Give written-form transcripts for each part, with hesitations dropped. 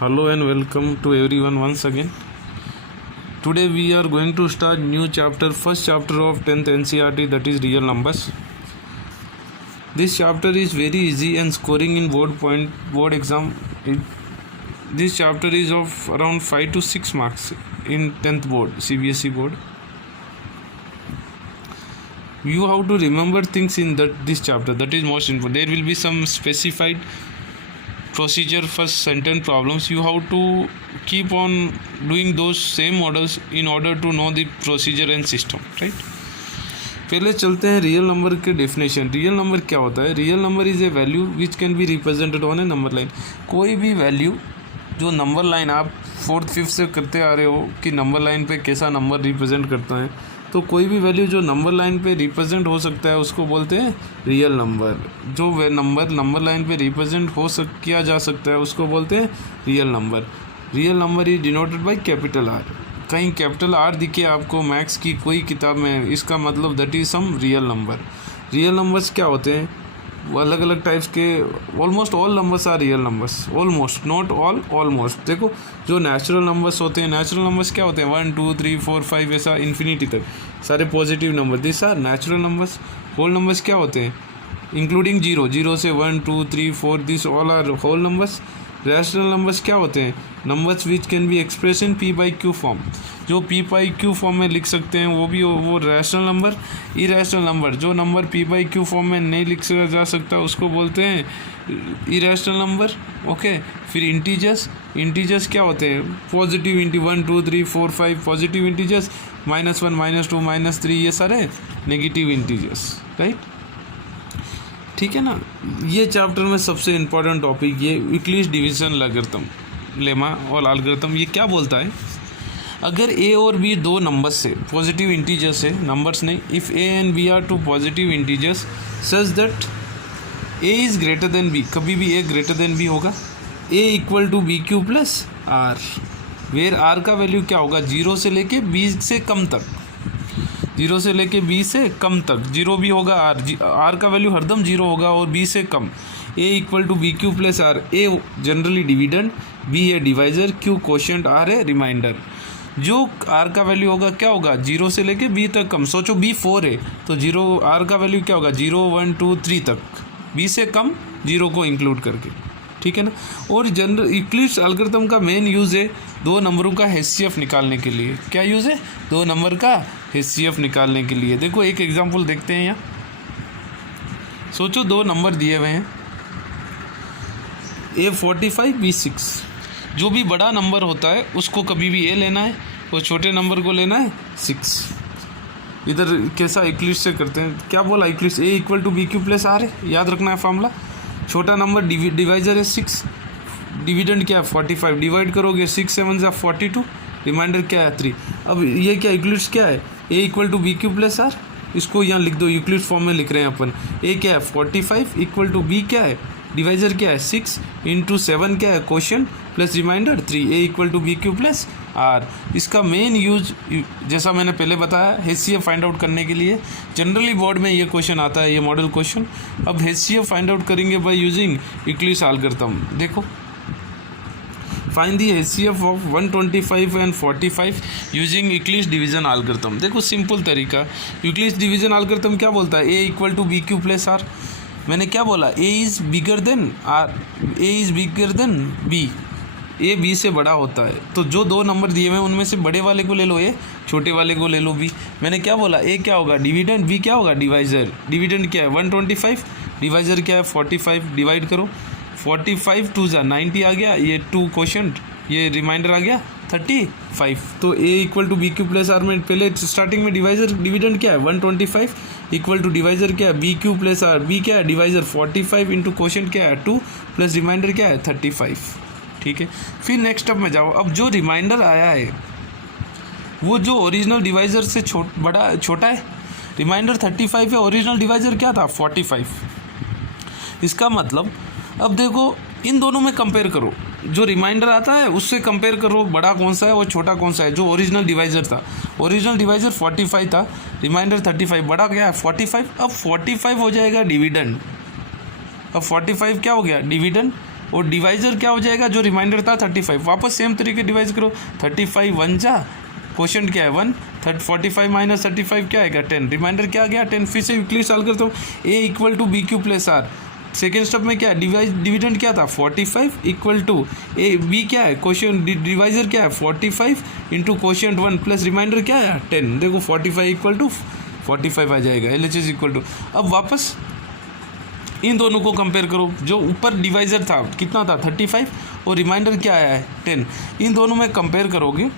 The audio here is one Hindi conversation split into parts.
Hello and welcome to everyone once again. Today we are going to start new chapter, first chapter of 10th NCERT, that is real numbers. This chapter is very easy and scoring in board exam. This chapter is of around 5 to 6 marks in 10th board, CBSE board. You have to remember things in this chapter, that is most important. There will be some specified procedure for certain problems. You have to keep on doing those same models in order to know the procedure and system, right? पहले चलते हैं रियल नंबर के डेफिनेशन. रियल नंबर क्या होता है? Real number is a value which can be represented on A number line. कोई भी वैल्यू जो नंबर लाइन आप 4th 5th से करते आ रहे हो कि नंबर लाइन पे कैसा नंबर रिप्रेजेंट करता है, तो कोई भी वैल्यू जो नंबर लाइन पे रिप्रेजेंट हो सकता है उसको बोलते हैं रियल नंबर. जो नंबर लाइन पे रिप्रेजेंट किया जा सकता है उसको बोलते हैं real number. Real number is denoted by capital R. कहीं कैपिटल आर दिखे आपको मैथ्स की कोई किताब में, इसका मतलब that is some real number. Real numbers क्या होते हैं? वो अलग अलग टाइप्स के. Almost all numbers are real numbers. Almost, not all, almost. देखो जो नेचुरल नंबर्स होते हैं, नेचुरल नंबर्स क्या होते हैं? 1 2 3 4 5 ऐसा इन्फिनिटी तक सारे positive number, this are natural numbers. Whole numbers क्या होते हैं? इंक्लूडिंग जीरो से 1 2 3 4, this all are whole numbers. Rational numbers क्या होते हैं? Numbers which can be express in P/Q form. जो P/Q फॉर्म में लिख सकते हैं वो रैशनल नंबर. इरेशनल नंबर, जो नंबर P/Q फॉर्म में नहीं लिख जा सकता उसको बोलते हैं इरेशनल नंबर. ओके. फिर इंटीजर्स. इंटीजर्स क्या होते हैं? Positive 1 2 3 4 5 positive integers. -1 -2 -3 ये सारे नेगेटिव इंटीजर्स, राइट? ठीक है ना. ये चैप्टर में सबसे इम्पोर्टेंट टॉपिक ये यूक्लिड डिवीजन लॉगरिथम, लेमा और अलगोरिथम. ये क्या बोलता है? अगर ए और बी दो नंबर्स से, पॉजिटिव इंटीजर्स से, नंबर्स नहीं, if A and B are two positive integers such that A is greater than B, कभी भी ए ग्रेटर देन बी होगा. A equal to BQ plus R, where R का वैल्यू क्या होगा? 0 से लेके 20 से कम तक. 0 से लेके 20 से कम तक 0 भी होगा. आर का वैल्यू हरदम 0 होगा और 20 से कम. A equal to BQ plus R. A generally dividend, B है डिवाइजर, क्यू कोशेंट, आर है रिमाइंडर. जो आर का वैल्यू होगा क्या होगा? 0 से लेके बी तक कम. सोचो बी 4 है तो 0 आर का वैल्यू क्या होगा? 0 1 2 3 तक, बी से कम 0 को इंक्लूड करके. ठीक है ना. और जनरल यूक्लिड एल्गोरिथम का मेन यूज़ है दो नंबरों का HCF निकालने के लिए. क्या यूज़ है? दो नंबर का HCF निकालने के लिए. देखो एक एग्जांपल देखते हैं यहाँ. सोचो दो नंबर दिए हुए हैं A45 B6. जो भी बड़ा नंबर होता है उसको कभी भी A लेना है और छोटे नंबर को लेना है 6. इधर कैसा यूक्लिड से करते हैं? क्या बोला Euclid? A equal to BQ plus R है, याद रखना है फॉर्मूला. छोटा नंबर डिवाइजर है 6, डिविडेंड क्या है 45, डिवाइड करोगे 6 7 जा 42, रिमाइंडर क्या है 3. अब ये क्या यूक्लिड्स क्या है? A equal to BQ plus R. इसको यहाँ लिख दो, यूक्लिड फॉर्म में लिख रहे हैं अपन. A क्या है 45 इक्वल टू B क्या है? डिवाइजर क्या है 6 इंटू 7 क्या है? Quotient plus remainder 3. A equal to BQ plus R. इसका मेन यूज जैसा मैंने पहले बताया HCF फाइंड आउट करने के लिए. जनरली बोर्ड में ये क्वेश्चन आता है, ये मॉडल क्वेश्चन. अब HCF फाइंड आउट करेंगे बाय यूजिंग यूक्लिड एल्गोरिथम. देखो find the HCF of 125 and 45 using Euclid division algorithm. देखो सिंपल तरीका. यूक्लिड डिवीजन एल्गोरिथम क्या बोलता है? A equal to BQ plus R. मैंने क्या बोला? A is bigger than R, A is bigger than B. A B से बड़ा होता है तो जो दो नंबर दिए हुए हैं उनमें से बड़े वाले को ले लो A, छोटे वाले को ले लो B. मैंने क्या बोला? A क्या होगा? डिविडेंड. B क्या होगा? डिवाइजर. डिविडेंड क्या है 125, डिवाइजर क्या है 45. डिवाइड करो 45 2 जा 90 आ गया, ये 2 क्वोशिएंट, ये रिमाइंडर आ गया 35. तो A equal to BQ plus R में पहले स्टार्टिंग में डिवाइजर डिविडेंड क्या है 125 इक्वल टू डिवाइजर क्या है BQ प्लस आर. B क्या है? डिवाइजर 45 इंटू क्वोशिएंट क्या है 2 प्लस रिमाइंडर क्या है 35. ठीक है. फिर नेक्स्ट स्टेप में जाओ. अब जो रिमाइंडर आया है वो जो ओरिजिनल डिवाइजर से छोटा है. रिमाइंडर 35 है, ओरिजिनल डिवाइजर क्या था 45. इसका मतलब अब देखो इन दोनों में कंपेयर करो. जो रिमाइंडर आता है उससे कंपेयर करो बड़ा कौन सा है और छोटा कौन सा है. जो ओरिजिनल डिवाइजर था, ओरिजिनल डिवाइजर 45 था, रिमाइंडर 35, बड़ा क्या है 45. अब 45 हो जाएगा डिविडेंड. अब 45 क्या हो गया? डिविडेंड. और डिवाइजर क्या हो जाएगा, जो रिमाइंडर था 35, वापस सेम तरीके डिवाइज करो, 35 1 जा, क्वेश्चन क्या है 1, 45 माइनस 35 क्या आएगा 10, रिमाइंडर क्या आ गया 10। फिर से क्लियर सॉल्व करता हूँ, A equal to B Q plus R, second step में क्या है, डिविडेंड क्या था 45 इक्वल टू ए बी क्या है, क्वेश्चन डिवाइजर क्या है 45 इंटू क्वेश्चन 1 प्लस रिमाइंडर क्या है 10, देखो 45 इक्वल टू 45 आ जाएगा, LHS इक्वल टू। अब वापस इन दोनों को कंपेयर करो, जो ऊपर डिवाइजर था कितना था 35 और रिमाइंडर क्या आया है 10, इन दोनों में कंपेयर करोगे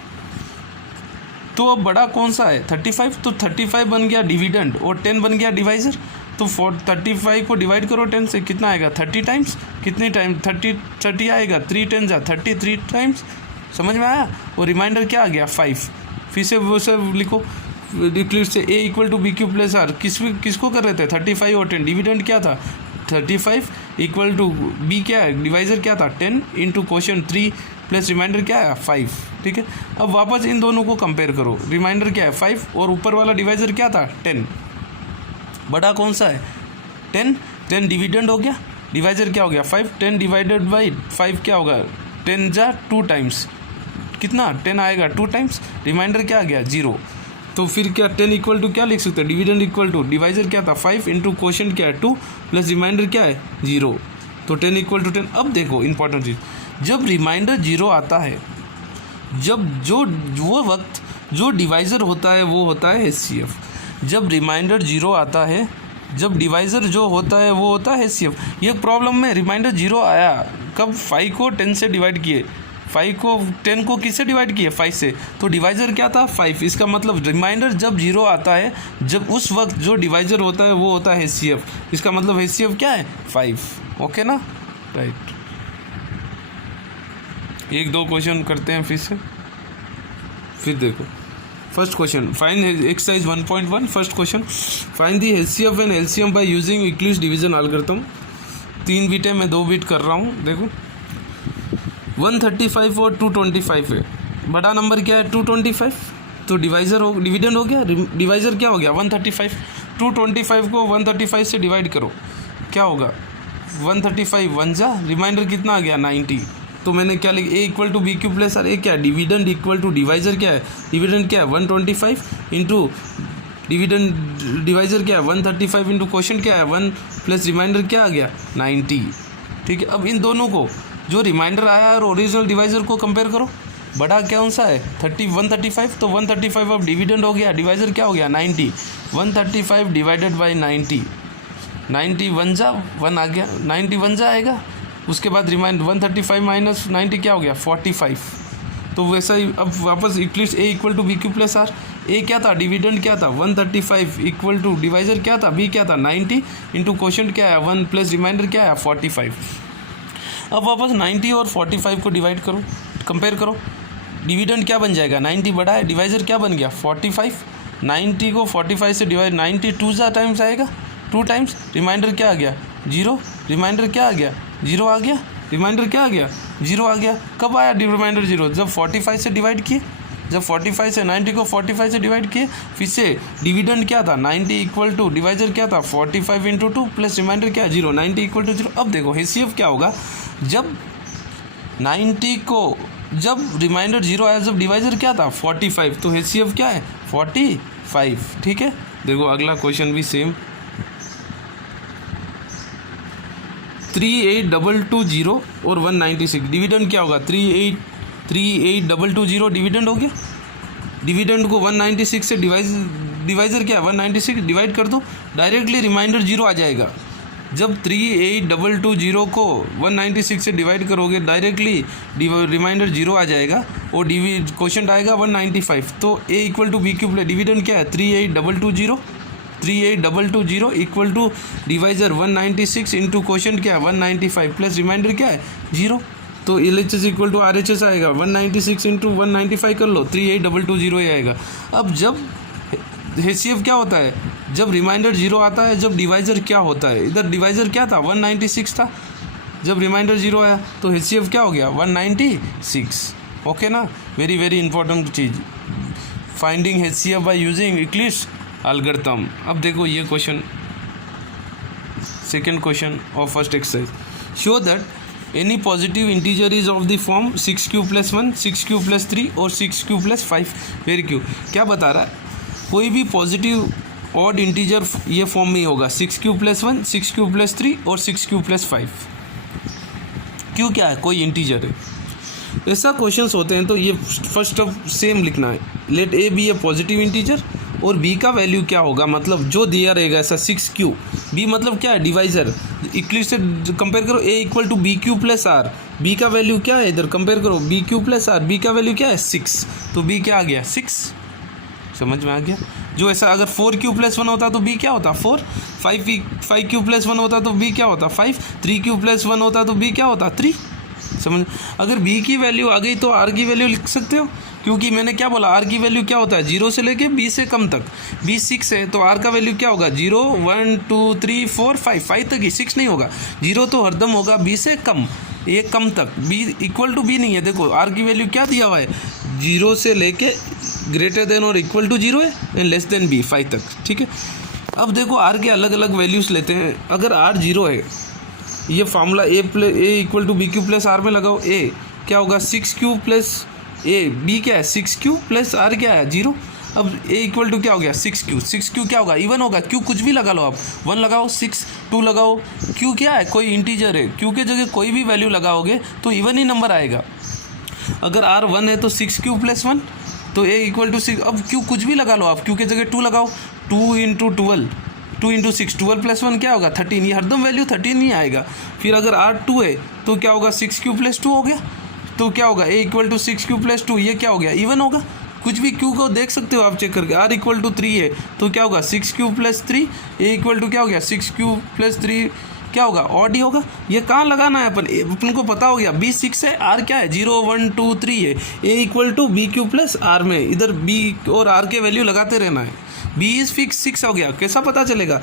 तो अब बड़ा कौन सा है 35, तो 35 बन गया डिविडेंड और 10 बन गया डिवाइजर, तो 35 को डिवाइड करो 10 से, कितना आएगा 30 टाइम्स, कितने टाइम 30 आएगा, 3 10 जा 33 टाइम्स, समझ में आया। और रिमाइंडर क्या आ गया 5, फिर से वो सब लिखो डिक्लेयर से, A equal to B Q plus R, किसको कर रहे थे 35 और 10, डिविडेंड क्या था 35 इक्वल टू बी क्या है, डिवाइजर क्या था 10 इंटू क्वेश्चन 3 प्लस रिमाइंडर क्या है 5, ठीक है। अब वापस इन दोनों को कंपेयर करो, रिमाइंडर क्या है 5 और ऊपर वाला डिवाइजर क्या था 10, बड़ा कौन सा है 10 डिविडेंड हो गया, डिवाइजर क्या हो गया 5, 10 डिवाइडेड बाई 5 क्या होगा 10 जा 2 टाइम्स, कितना 10 आएगा 2 टाइम्स, रिमाइंडर क्या आ गया 0, तो फिर क्या 10 इक्वल टू क्या लिख सकते हैं, डिविडेंड इक्वल टू डिवाइजर क्या था 5 इंटू क्वेश्चन क्या है 2 प्लस रिमाइंडर क्या है 0, तो 10 इक्वल टू 10। अब देखो इंपॉर्टेंट चीज़, जब रिमाइंडर 0 आता है, जब वो वक्त जो डिवाइज़र होता है वो होता है HCF, जब रिमाइंडर 0 आता है, जब डिवाइज़र जो होता है वो होता है HCF। ये प्रॉब्लम में रिमाइंडर 0 आया कब, 5 को 10 से डिवाइड किए, 5 को 10 को किससे डिवाइड किए 5 से, तो डिवाइज़र क्या था 5, इसका मतलब रिमाइंडर जब 0 आता है, जब उस वक्त जो डिवाइज़र होता है वो होता है HCF, इसका मतलब HCF क्या है 5, ओके ना, राइट। एक दो क्वेश्चन करते हैं फिर से, फिर देखो first question, find exercise 1.1 first question, find the HCF and LCM by using Euclid's division. हल करता हूँ, 3 बीट है, मैं 2 बीट कर रहा हूँ। देखो 135 और 225 है, बड़ा नंबर क्या है 225, तो डिवाइजर हो डिविडेंड हो गया, डिवाइजर क्या हो गया 135, 225 को 135 से डिवाइड करो, क्या होगा 135 1 जा, रिमाइंडर कितना आ गया 90, तो मैंने क्या लिखा, A equal to B Q plus R, A क्या है डिविडेंड इक्वल टू डिवाइजर क्या है, डिविडेंड क्या है 125 इंटू डिविडेंड डिवाइजर क्या है 135 इंटू क्वेश्चन क्या है 1 प्लस रिमाइंडर क्या आ गया 90, ठीक है। अब इन दोनों को जो रिमाइंडर आया और ओरिजिनल डिवाइजर को कंपेयर करो, बड़ा कौन सा है 135, तो 135 अब डिविडेंड हो गया, डिवाइजर क्या हो गया 90, 135 डिवाइडेड बाई 90, 90 1 जा 1 आ गया, 90 1 जा आएगा, उसके बाद रिमाइंड 135 माइनस 90 क्या हो गया 45, तो वैसा ही अब वापस इक्लिप्स A equal to B Q plus R, A क्या था डिविडेंड क्या था 135 इक्वल टू डिवाइजर क्या था बी क्या था 90 इंटू क्वेश्चन क्या है 1 प्लस रिमाइंडर क्या है 45। अब वापस 90 और 45 को डिवाइड करो, कंपेयर करो, डिविडेंड क्या बन जाएगा 90 बड़ा है, डिवाइजर क्या बन गया 45, 90 को 45 से डिवाइड 90 2 जा टाइम्स आएगा 2 टाइम्स, रिमाइंडर क्या आ गया 0, रिमाइंडर क्या आ गया 0 आ गया, रिमाइंडर क्या आ गया 0 आ गया, कब आया रिमाइंडर 0, जब 45 से डिवाइड किए, जब 45 से 90 को 45 से डिवाइड किए, फिर से डिविडेंड क्या था 90 इक्वल टू डिवाइजर क्या था 45 इंटू 2 प्लस रिमाइंडर क्या 0, 90 इक्वल टू 0। अब देखो HCF क्या होगा, जब 90 को जब रिमाइंडर 0 आया, जब डिवाइजर क्या था 45, तो HCF क्या है 45, ठीक है। देखो अगला क्वेश्चन भी सेम, 38,220 और 196, डिविडेंड क्या होगा 38,220 डिविडेंड हो गया, डिविडेंड को 196 से डिवाइजर क्या है 196 डिवाइड कर दो, डायरेक्टली रिमाइंडर 0 आ जाएगा। जब 38,220 को 196 से डिवाइड करोगे, डायरेक्टली रिमाइंडर 0 आ जाएगा और क्वेश्चन आएगा 195, तो A equal to B Q plus dividend क्या है 38,220 equal to divisor 196 into question क्या है 195 प्लस रिमाइंडर क्या है 0, तो LHS इक्वल टू RHS आएगा 196 इंटू 195 कर लो 38,220 ही आएगा। अब जब HCF क्या होता है, जब रिमाइंडर 0 आता है, जब डिवाइजर क्या होता है, इधर डिवाइजर क्या था 196 था, जब रिमाइंडर 0 आया तो HCF क्या हो गया 196, ओके ना। Very very important cheese, finding HCF by using Euclid's algorithm. अब देखो ये क्वेश्चन, सेकेंड क्वेश्चन और first exercise, show that any positive integer is of the form 6q + 1, 6q + 3 और 6q + 5 वेरी क्यू। क्या बता रहा है, कोई भी पॉजिटिव ऑड इंटीजर ये फॉर्म में ही होगा, 6q + 1, 6q + 3 और 6q + 5। क्यों क्या है, कोई इंटीजर है। ऐसा क्वेश्चंस होते हैं तो ये फर्स्ट ऑफ सेम लिखना है, let a be a positive integer और बी का वैल्यू क्या होगा, मतलब जो दिया रहेगा ऐसा 6q, बी मतलब क्या है, डिवाइजर। इक्वल से कंपेयर करो, ए = bq + r, बी का वैल्यू क्या है, इधर कंपेयर करो bq + r, बी का वैल्यू क्या है 6, तो बी क्या आ गया 6, समझ में आ गया। जो ऐसा अगर 4q + 1 होता तो बी क्या होता 4, 5q + 1 होता तो बी क्या होता 5, 3q + 1 होता तो बी क्या होता 3, समझ। अगर b की वैल्यू आ गई तो r की वैल्यू लिख सकते हो, क्योंकि मैंने क्या बोला, r की वैल्यू क्या होता है 0 से लेके b से कम तक, b 6 है तो r का वैल्यू क्या होगा 0, 1, 2, 3, 4, 5 तक ही, 6 नहीं होगा, 0 तो हरदम होगा b से कम, ये कम तक, b = b नहीं है। देखो r की वैल्यू क्या दिया हुआ है, 0 से लेके ग्रेटर देन और इक्वल टू 0 है एंड लेस देन b 5 तक, ठीक है। अब देखो r के अलग अलग वैल्यूज़ लेते हैं। अगर r 0 है, ये फार्मूला a = bq + r में लगाओ, a क्या होगा 6q + a, b क्या है 6q + r क्या है 0। अब a = क्या हो गया 6q क्या होगा, इवन होगा, q कुछ भी लगा लो आप, 1 लगाओ 6, 2 लगाओ, q क्या है कोई इंटीजर है, q के जगह कोई भी वैल्यू लगाओगे तो इवन ही नंबर आएगा। अगर r 1 है तो 6q + 1, तो a = 6, अब q कुछ भी लगा लो आप, q के जगह 2 लगाओ, 2 × 12, 2 × 6, 12 + 1 क्या होगा 13, ये हरदम वैल्यू 13 ही आएगा। फिर अगर r 2 है तो क्या होगा 6q + 2 हो गया, तो क्या होगा a = 6q + 2, ये क्या हो गया इवन होगा, कुछ भी q को देख सकते हो आप चेक करके। r = 3 है तो क्या होगा 6q + 3, a = क्या हो गया 6q + 3 क्या होगा ऑड ही होगा। ये कहाँ लगाना है अपन को पता हो गया, b 6 है, r क्या है 0, 1, 2, 3 है, a = bq + r में इधर b और r के वैल्यू लगाते रहना है। b इज फिक्स 6 हो गया, कैसा पता चलेगा,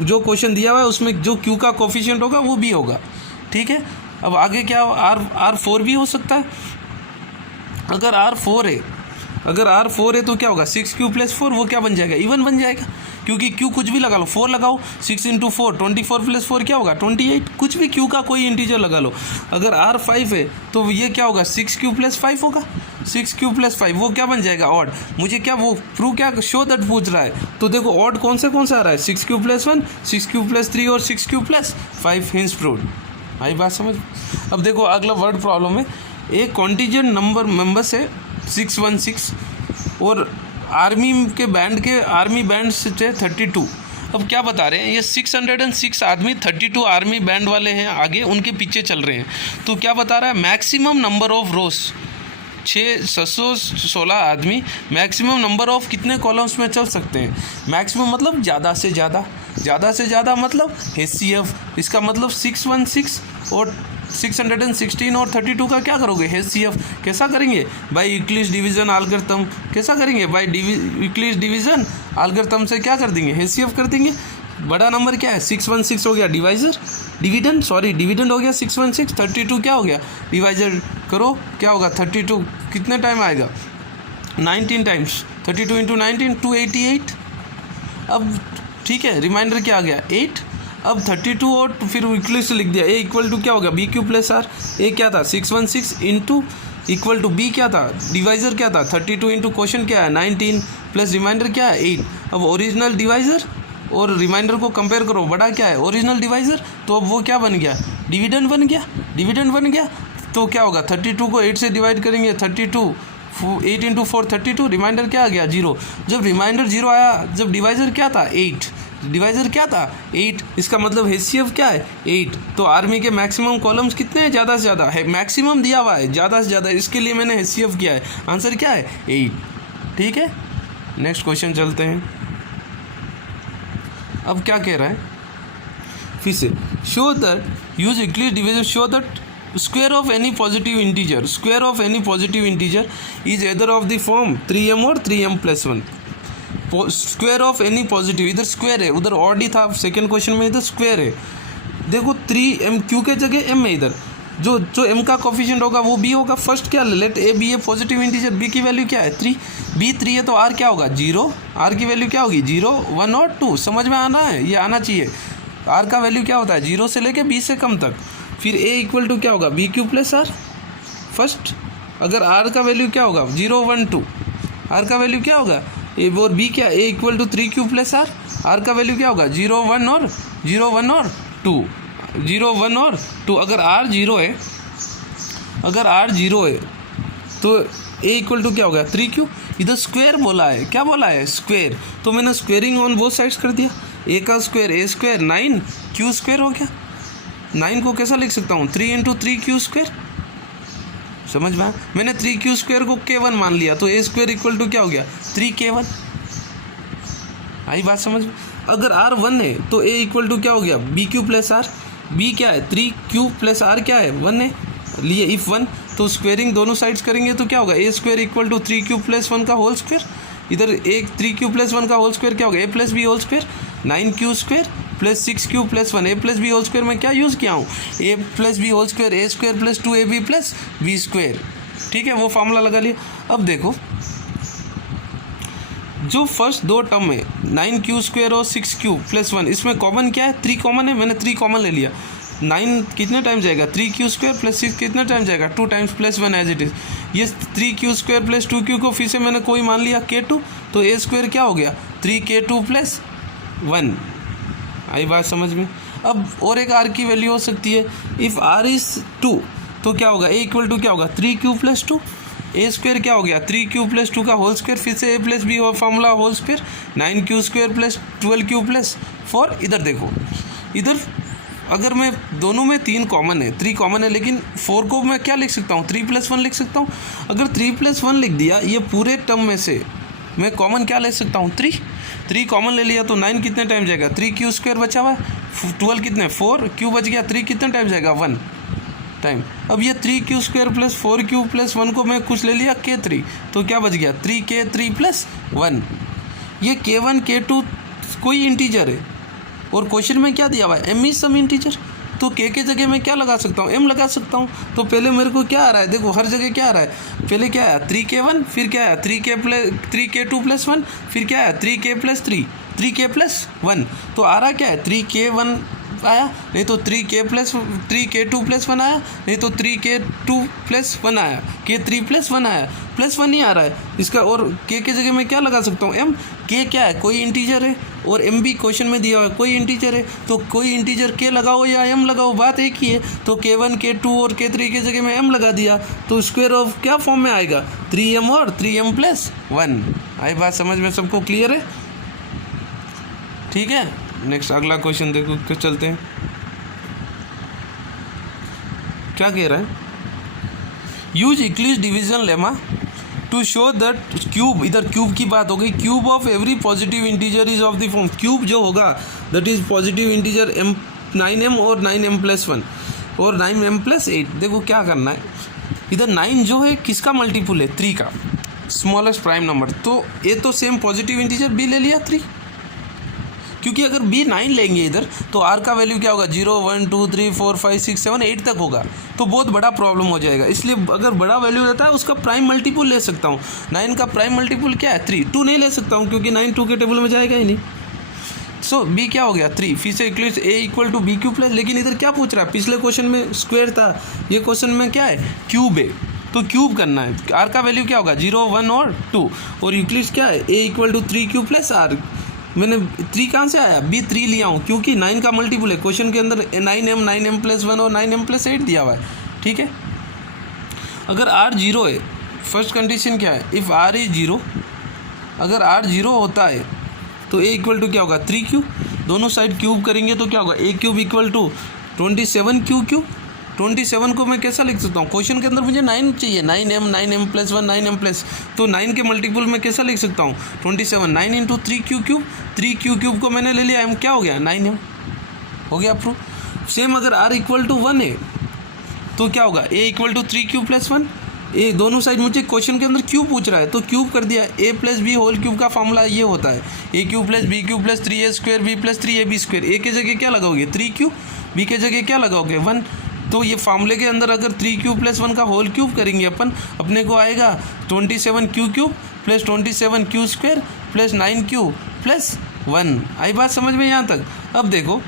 जो क्वेश्चन दिया हुआ है उसमें जो q का कोफिशिएंट होगा वो b होगा, ठीक है। अब आगे क्या r 4 भी हो सकता है। अगर r 4 है तो क्या होगा 6q + 4, वो क्या बन जाएगा इवन बन जाएगा, क्योंकि q कुछ भी लगा लो, 4 लगाओ, 6 × 4 24 + 4 क्या होगा 28, कुछ भी q का कोई इंटीजर लगा लो। अगर r 5 है तो ये क्या होगा 6q + 5 होगा, 6q + 5 वो क्या बन जाएगा ऑड। मुझे क्या वो प्रूव क्या शो दैट पूछ रहा है, तो देखो ऑड कौन सा आ रहा है 6q + 1, 6q + 3 और 6q + 5, हिंस प्रूव्ड। आई बात समझ। अब देखो अगला वर्ड प्रॉब्लम है, एक कॉन्टिजेंट मेंबर्स है 616 और आर्मी बैंड से 32। अब क्या बता रहे हैं, ये 606 आदमी 32 आर्मी बैंड वाले हैं आगे, उनके पीछे चल रहे हैं। तो क्या बता रहा है, मैक्सिमम नंबर ऑफ रोज 616 आदमी मैक्सिमम नंबर ऑफ कितने कॉलम्स में चल सकते हैं। मैक्सिमम मतलब ज़्यादा से ज़्यादा मतलब HCF, इसका मतलब 616 और 616 और 32 का क्या करोगे HCF कैसा करेंगे, बाय यूक्लिड डिवीज़न एल्गोरिथम। कैसा करेंगे, बाय यूक्लिड डिवीज़न एल्गोरिथम से क्या कर देंगे HCF कर देंगे। बड़ा नंबर क्या है 616 हो गया डिविडेंड हो गया 616, 32 क्या हो गया डिवाइजर करो क्या होगा 32 कितने टाइम आएगा 19 टाइम्स, 32 × 19 288। अब ठीक है, रिमाइंडर क्या आ गया 8। अब 32 और फिर इक्वल से लिख दिया, a = क्या होगा bq + r, a क्या था 616 इंटू इक्वल टू b क्या था डिवाइजर क्या था 32 इंटू क्वेश्चन क्या है 19 प्लस रिमाइंडर क्या है 8। अब ओरिजिनल डिवाइजर और रिमाइंडर को कंपेयर करो, बड़ा क्या है ओरिजिनल डिवाइजर, तो अब वो क्या बन गया डिविडेंड बन गया। तो क्या होगा 32 को 8 से डिवाइड करेंगे, 32 8 × 4 32, रिमाइंडर क्या आ गया 0। जब रिमाइंडर 0 आया, जब डिवाइजर क्या था 8, इसका मतलब HCF क्या है 8। तो आर्मी के मैक्सिमम कॉलम्स कितने हैं, ज़्यादा से ज़्यादा है, मैक्सिमम दिया हुआ है ज़्यादा से ज़्यादा, इसके लिए मैंने HCF किया है, आंसर क्या है 8। ठीक है, नेक्स्ट क्वेश्चन चलते हैं। अब क्या कह रहा है फिर से, show that use Euclid division, show that square of any positive integer is either of the form 3m और 3m + 1। Square of any positive, इधर स्क्वायर है उधर ऑड ही था सेकेंड क्वेश्चन में, इधर स्क्वायर है। देखो 3m क्यू के जगह m है, इधर जो m का कोफिशिएंट होगा वो b होगा। फर्स्ट क्या let a be a positive integer, b की वैल्यू क्या है 3, b 3 है तो r क्या होगा 0, r की वैल्यू क्या होगी 0 1 और 2। समझ में आना है, ये आना चाहिए। r का वैल्यू क्या होता है 0 से लेके b से कम तक। फिर ए इक्वल टू क्या होगा B Q plus R first. अगर आर का वैल्यू क्या होगा 0 1 2, आर का वैल्यू क्या होगा ए और बी क्या A equal to 3 Q plus R, R का वैल्यू क्या होगा 0 1 और 0 1 और 2, 0 1 और 2। अगर आर 0 है, अगर आर 0 है तो ए इक्वल टू क्या होगा 3 क्यू। इधर स्क्वायर बोला है, क्या बोला है स्क्वायर, तो मैंने स्क्वेयरिंग ऑन बोथ साइड्स कर दिया। ए का square A square 9 Q square हो गया। 9 को कैसा लिख सकता हूँ 3 × 3 क्यू स्क्वायर। समझ में आया? मैंने 3 क्यू स्क्वायर को K1 मान लिया तो ए स्क्वायर इक्वल टू क्या हो गया 3K1। आई बात समझ में? अगर R 1 है तो ए इक्वल टू क्या हो गया B Q plus R. B क्या है 3 क्यू प्लस आर क्या है 1 है, लिए इफ 1 तो स्क्वेयरिंग दोनों साइड्स करेंगे तो क्या होगा A square equal to 3 Q plus 1 का होल स्क्वायर। इधर एक 3 क्यू प्लस 1 का होल स्क्वायर क्या होगा A plus B whole square. 9 Q square plus 6 Q plus 1 A plus B whole square में क्या यूज़ किया हूँ A plus B whole square A square plus 2ab plus B square. ठीक है, वो फार्मूला लगा लिया। अब देखो जो फर्स्ट दो टर्म है 9 क्यू स्क्वायर और 6 क्यू प्लस 1, इसमें कॉमन क्या है 3 कॉमन है, मैंने 3 कॉमन ले लिया। 9 कितने टाइम जाएगा 3 क्यू स्क्वायर प्लस 6 कितना टाइम जाएगा 2 times plus 1 as it is. ये 3 क्यू स्क्वायर प्लस 2 क्यू को फिर से मैंने कोई मान लिया K2, तो ए स्क्वायर क्या हो गया 3K2 प्लस 1। आई बात समझ में? अब और एक आर की वैल्यू हो सकती है इफ़ आर इज़ 2 तो क्या होगा ए इक्वल टू क्या होगा 3Q प्लस 2। ए स्क्वायर क्या हो गया 3Q प्लस 2 का होल स्क्वायर, फिर से A plus B formula whole square 9Q square plus 12Q plus 4। इधर देखो, इधर अगर मैं दोनों में 3 कॉमन है 3 कॉमन है, लेकिन 4 को मैं क्या लिख सकता हूँ 3 + 1 लिख सकता हूँ। अगर 3 + 1 लिख दिया ये पूरे टर्म में से मैं कॉमन क्या ले सकता हूँ 3 कॉमन ले लिया तो 9 कितने टाइम जाएगा 3Q स्क्वायर बचा हुआ है 12 कितने 4 Q बच गया 3 कितने टाइम जाएगा 1 टाइम। अब ये 3Q square plus 4Q plus 1 को मैं कुछ ले लिया K3, तो क्या बच गया 3K3 प्लस 1। ये K1 K2 कोई इंटीजर है और क्वेश्चन में क्या दिया हुआ है m इज सम इंटीजर, तो K के जगह मैं क्या लगा सकता हूँ m लगा सकता हूँ। तो पहले मेरे को क्या आ रहा है देखो, हर जगह क्या आ रहा है, पहले क्या आया 3K1, फिर क्या आया 3K2 प्लस 1, फिर क्या आया 3K प्लस 3K प्लस 1। तो आ रहा क्या है 3K1 आया, नहीं तो 3K2 प्लस 1 आया, नहीं तो 3K2 प्लस 1 आया, K3 प्लस 1 आया, प्लस 1 ही आ रहा है इसका। और K के जगह मैं क्या लगा सकता हूँ m। K क्या है कोई इंटीजर है और m भी क्वेश्चन में दिया हुआ है कोई इंटीजर है, तो कोई इंटीजर K लगाओ या m लगाओ बात एक ही है। तो K1 K2 और K3 के जगह में m लगा दिया तो स्क्वायर ऑफ क्या फॉर्म में आएगा 3m और 3m प्लस 1। आई बात समझ में सबको क्लियर है? ठीक है, नेक्स्ट अगला क्वेश्चन देखो क्या चलते हैं, क्या कह रहा है। Use Euclid's division lemma to show that cube, इधर क्यूब की बात हो गई, cube of every positive integer is of the form, cube जो होगा that is positive integer m 9m और 9m प्लस 1 और 9m प्लस 8। देखो क्या करना है, इधर 9 जो है किसका मल्टीपुल है 3 का, स्मॉलेस्ट प्राइम नंबर, तो ए तो सेम पॉजिटिव इंटीजर b ले लिया 3, क्योंकि अगर b 9 लेंगे इधर तो r का वैल्यू क्या होगा 0 1 2 3 4 5 6 7 8 तक होगा, तो बहुत बड़ा प्रॉब्लम हो जाएगा। इसलिए अगर बड़ा वैल्यू रहता है उसका प्राइम मल्टीपुल ले सकता हूँ। 9 का प्राइम मल्टीपुल क्या है 3, 2 नहीं ले सकता हूँ क्योंकि 9 2 के टेबल में जाएगा ही नहीं। सो b क्या हो गया 3, फिर से equals a equal to B Q plus, लेकिन इधर क्या पूछ रहा है, पिछले क्वेश्चन में स्क्वायर था, ये क्वेश्चन में क्या है क्यूब है, तो क्यूब करना है। r का वैल्यू क्या होगा 0 1 और 2 और यूक्लिड्स क्या है a equal to 3Q plus r। मैंने 3 कहाँ से आया b 3 लिया हूँ क्योंकि 9 का मल्टीपुल है, क्वेश्चन के अंदर 9m प्लस 1 और 9m प्लस 8 दिया हुआ है। ठीक है, अगर r 0 है, फर्स्ट कंडीशन क्या है इफ़ r इज 0, अगर r 0 होता है तो a इक्वल टू क्या होगा 3Q, दोनों साइड क्यूब करेंगे तो क्या होगा a cube equal to 27Q cube. 27 को मैं कैसा लिख सकता हूँ, क्वेश्चन के अंदर मुझे 9 चाहिए, 9m प्लस 1 9m प्लस, तो 9 के मल्टीपल में कैसा लिख सकता हूँ 27, 9 into 3Q cube, 3Q cube को मैंने ले लिया, m क्या हो गया 9m, हो गया प्रूफ। सेम अगर r इक्वल टू 1 है तो क्या होगा a equal to 3Q plus 1, a दोनों साइड मुझे क्वेश्चन के अंदर क्यूब पूछ रहा है तो क्यूब कर दिया, a plus B whole cube का फॉर्मूला ये होता है a cube plus b cube plus 3a square b plus 3ab square. a के जगह क्या लगाओगे 3Q, b के जगह क्या लगाओगे 1, तो ये फार्मूले के अंदर अगर 3Q प्लस 1 का होल क्यूब करेंगे अपन, अपने को आएगा 27Q cube plus 27Q square plus 9Q plus 1। आई बात समझ में यहाँ तक? अब देखो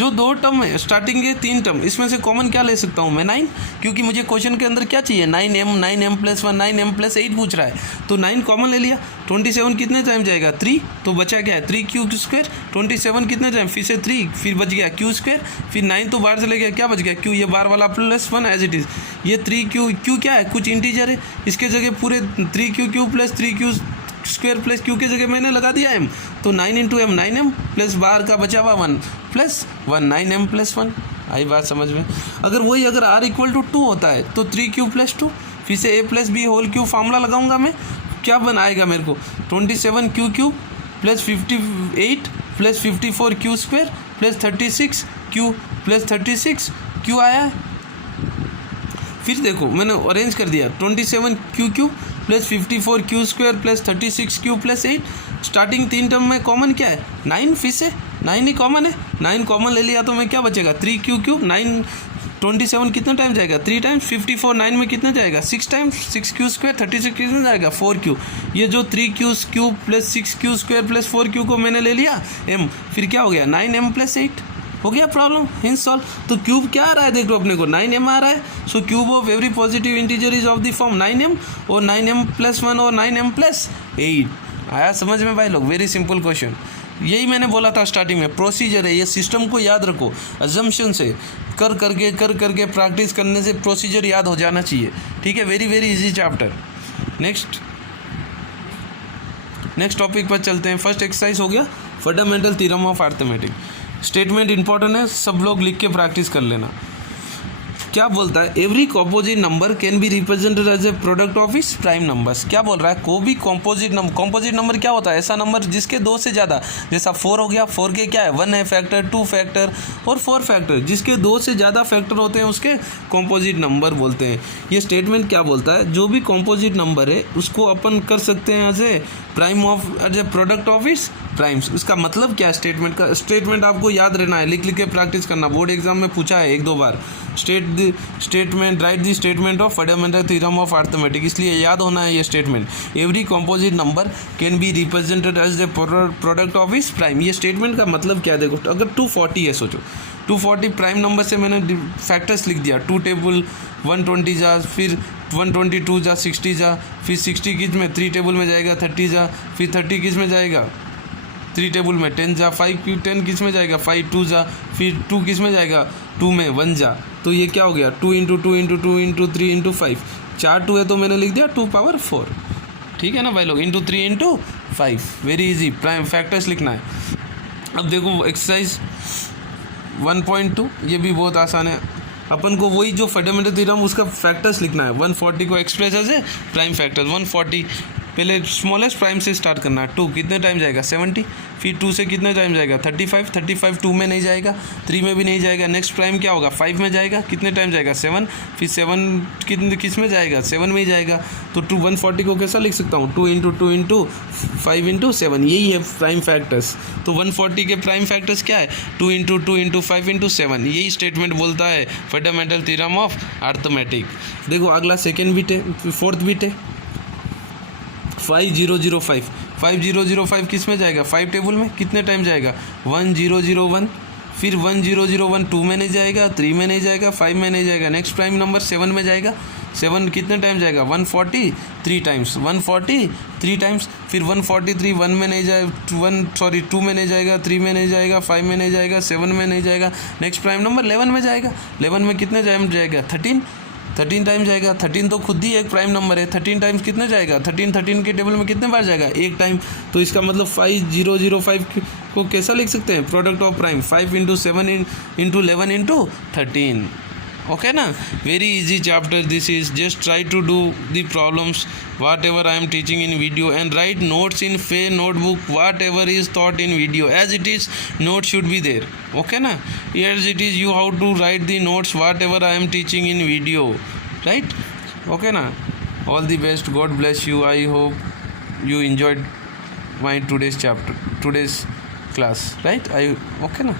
जो 2 टर्म है स्टार्टिंग के 3 टर्म, इसमें से कॉमन क्या ले सकता हूँ मैं 9, क्योंकि मुझे क्वेश्चन के अंदर क्या चाहिए 9m + 1 9m + 8 पूछ रहा है, तो 9 कॉमन ले लिया। 27 कितने टाइम जाएगा 3, तो बचा क्या है 3q²। 27 कितने टाइम, फिर से 3, फिर बच गया q², फिर 9 तो बाहर चले गया, क्या बच गया q, ये बार वाला +1 एज इट इज़। ये 3q क्या है, कुछ इंटीजर है, इसके जगह पूरे 3q³ + 3q² + q के जगह मैंने लगा दिया m, तो 9 × m 9m प्लस बाहर का बचा हुआ 1 + 1 9m + 1। आई बात समझ में। अगर वही अगर r = 2 होता है तो 3q + 2, फिर से a + b whole cube formula लगाऊंगा मैं, क्या बनाएगा मेरे को 27q³ + 58 + 54q² + 36q + 36q आया है। फिर देखो मैंने अरेंज कर दिया 27q³ + 54q² + 36q + 8। Starting 3 term में कॉमन क्या है 9, फिर से 9 ही कॉमन है, 9 कॉमन ले लिया तो मैं क्या बचेगा 3q³ 9 27 कितना टाइम जाएगा 3 टाइम्स, 54 9 में कितना जाएगा 6 टाइम्स, 6q², 36 कितना जाएगा 4q। ये जो 3q³ + 6q² + 4q को मैंने ले लिया m, फिर क्या हो गया 9m + 8 हो गया प्रॉब्लम हिंस सॉल्व। तो क्यूब क्या आ रहा है देख लो अपने को 9m आ रहा है, सो cube of every positive integer is of the form 9m, और 9m + 1 और 9m + 8। आया समझ में भाई लोग, वेरी सिंपल क्वेश्चन। यही मैंने बोला था स्टार्टिंग में, प्रोसीजर है ये, सिस्टम को याद रखो, अजम्पशन से कर करके प्रैक्टिस करने से प्रोसीजर याद हो जाना चाहिए, ठीक है। Very very easy chapter. Next topic पर चलते हैं। फर्स्ट एक्सरसाइज हो गया fundamental theorem of arithmetic. Statement important है, सब लोग लिख के प्रैक्टिस कर लेना। क्या बोलता है, every composite number can be represented as a product of its prime numbers. क्या बोल रहा है, कोई भी कॉम्पोजिट नंबर क्या होता है, ऐसा नंबर जिसके 2 से ज़्यादा, जैसा 4 हो गया, 4 के क्या है 1 है फैक्टर, 2 फैक्टर और 4 फैक्टर, जिसके 2 से ज़्यादा फैक्टर होते हैं उसके कॉम्पोजिट नंबर बोलते हैं। ये स्टेटमेंट क्या बोलता है, जो भी कॉम्पोजिट नंबर है उसको अपन कर सकते हैं as a product of its primes. उसका मतलब क्या है स्टेटमेंट आपको याद रहना है, लिख के प्रैक्टिस करना, बोर्ड एग्जाम में पूछा है 1-2 बार। Write the statement of fundamental theorem of arithmetic, इसलिए याद होना है ये statement. Every composite number can be represented as the product of its prime. ये स्टेटमेंट का मतलब क्या है, देखो अगर 240 है, सोचो 240 प्राइम नंबर से मैंने फैक्टर्स लिख दिया, 2 टेबल 120 जा, फिर 122 जा, 60 जा, फिर 60 किस में 3 टेबल में जाएगा 30 जा, फिर 30 किस में जाएगा 3 टेबल में 10 जा, 10 किस में जाएगा 5 2 जा, फिर 2 किस में जाएगा 2 में 1 जा। तो ये क्या हो गया 2 × 2 × 2 × 3 × 5, 4 2 है तो मैंने लिख दिया 2⁴, ठीक है ना भाई लोग, × 3 × 5। वेरी इजी, प्राइम फैक्टर्स लिखना है। अब देखो एक्सरसाइज 1.2, ये भी बहुत आसान है। अपन को वही जो फंडामेंटल थ्योरम उसका फैक्टर्स लिखना है। 140 को express as a prime factor. 140 पहले स्मॉलेस्ट प्राइम से स्टार्ट करना है। 2 कितने टाइम जाएगा 70, फिर 2 से कितने टाइम जाएगा 35 2 में नहीं जाएगा, 3 में भी नहीं जाएगा। नेक्स्ट प्राइम क्या होगा 5 में जाएगा, कितने टाइम जाएगा 7, फिर 7 किस में जाएगा 7 में ही जाएगा। तो 140 को कैसा लिख सकता हूँ 2 × 2 × 5 × 7, यही है प्राइम फैक्टर्स। तो 140 के प्राइम फैक्टर्स क्या है 2 × 2 × 5 × 7, यही स्टेटमेंट बोलता है फंडामेंटल थ्योरम ऑफ अरिथमेटिक। देखो अगला सेकेंड बिट है, फोर्थ बिट है 5005। 5005 किस में जाएगा 5 टेबल में, कितने टाइम जाएगा 1001, फिर 1001 2 में नहीं जाएगा, 3 में नहीं जाएगा, 5 में नहीं जाएगा। नेक्स्ट प्राइम नंबर 7 में जाएगा। 7 कितने टाइम जाएगा 143 टाइम्स, 143 टाइम्स, फिर 143 1 में नहीं जाएगा, 2 में नहीं जाएगा, 3 में नहीं जाएगा, 5 में नहीं जाएगा, 7 में नहीं जाएगा। नेक्स्ट प्राइम नंबर 11 में जाएगा। 11 में कितने टाइम जाएगा 13 टाइम जाएगा। 13 तो खुद ही एक प्राइम नंबर है, 13 टाइम्स कितने जाएगा 13 के टेबल में कितने बार जाएगा 1 टाइम। तो इसका मतलब 5005 को कैसा लिख सकते हैं प्रोडक्ट ऑफ प्राइम 5 × 7 × 11 × 13। ओके ना, very easy chapter this is. Just try to do the problems whatever I am teaching in video and write notes in fair notebook whatever is thought in video as it is note should be there. Okay na, as it is you have to write the notes whatever I am teaching in video, right? Okay na, all the best, God bless you. I hope you enjoyed my today's class, right? Okay na.